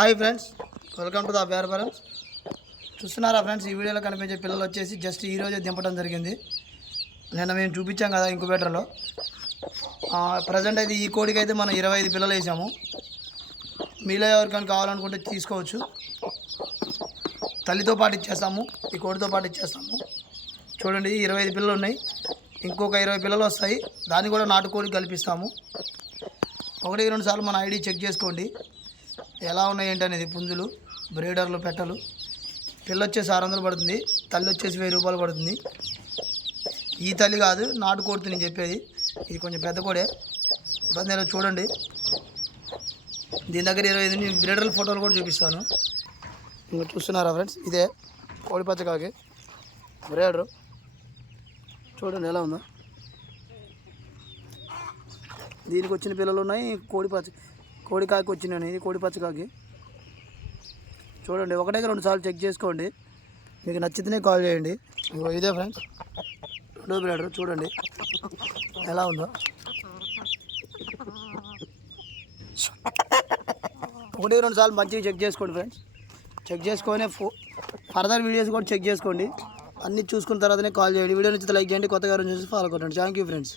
Hi friends, welcome to the వ్యాపారం. చూస్తున్నారా friends, ఈ వీడియోలో కనిపించే పిల్లలు వచ్చేసి జస్ట్ ఈరోజే దింపడం జరిగింది. నిన్న మేము చూపించాం కదా ఇంక్యుబేటర్లో. ప్రజెంట్ అయితే ఈ కోడికి అయితే మనం 25 పిల్లలు వేసాము. మీలో ఎవరికైనా కావాలనుకుంటే తీసుకోవచ్చు. తల్లితో పాటు ఇచ్చేస్తాము, ఈ కోడితో పాటు ఇచ్చేస్తాము. చూడండి 25 పిల్లలు ఉన్నాయి, ఇంకొక 20 పిల్లలు వస్తాయి. దాన్ని కూడా నాటుకోడి కల్పిస్తాము. 1-2 సార్లు మన ఐడి చెక్ చేసుకోండి, ఎలా ఉన్నాయి ఏంటి అనేది. పుంజులు, బ్రీడర్లు, పెట్టలు. పిల్ల వచ్చేసి 600 పడుతుంది, తల్లి వచ్చేసి 1000 రూపాయలు పడుతుంది. ఈ తల్లి కాదు, నాటుకోడితో నేను చెప్పేది. ఇది కొంచెం పెద్ద కోడే. నేను చూడండి, దీని దగ్గర 25 బ్రీడర్ల ఫోటోలు కూడా చూపిస్తాను. ఇంకా చూస్తున్నారా ఫ్రెండ్స్, ఇదే కోడి పచ్చకాకి బ్రీడరు. చూడండి ఎలా ఉందో. దీనికి వచ్చిన పిల్లలు ఉన్నాయి, కోడికాకి వచ్చినాయి. ఇది కోడి పచ్చకాకి. చూడండి, 1-2 సార్లు చెక్ చేసుకోండి, మీకు నచ్చితేనే కాల్ చేయండి. ఇదే ఫ్రెండ్స్ రెండో బ్రీడర్. చూడండి ఎలా ఉందో. 1-2 సార్లు మంచిగా చెక్ చేసుకోండి ఫ్రెండ్స్. చెక్ చేసుకొని ఫర్దర్ వీడియోస్ కూడా చెక్ చేసుకోండి. అన్నీ చూసుకున్న తర్వాతనే కాల్ చేయండి. వీడియో నుంచి లైక్ చేయండి, కొత్తగా చూసి ఫాలో కొట్టండి. Thank you friends.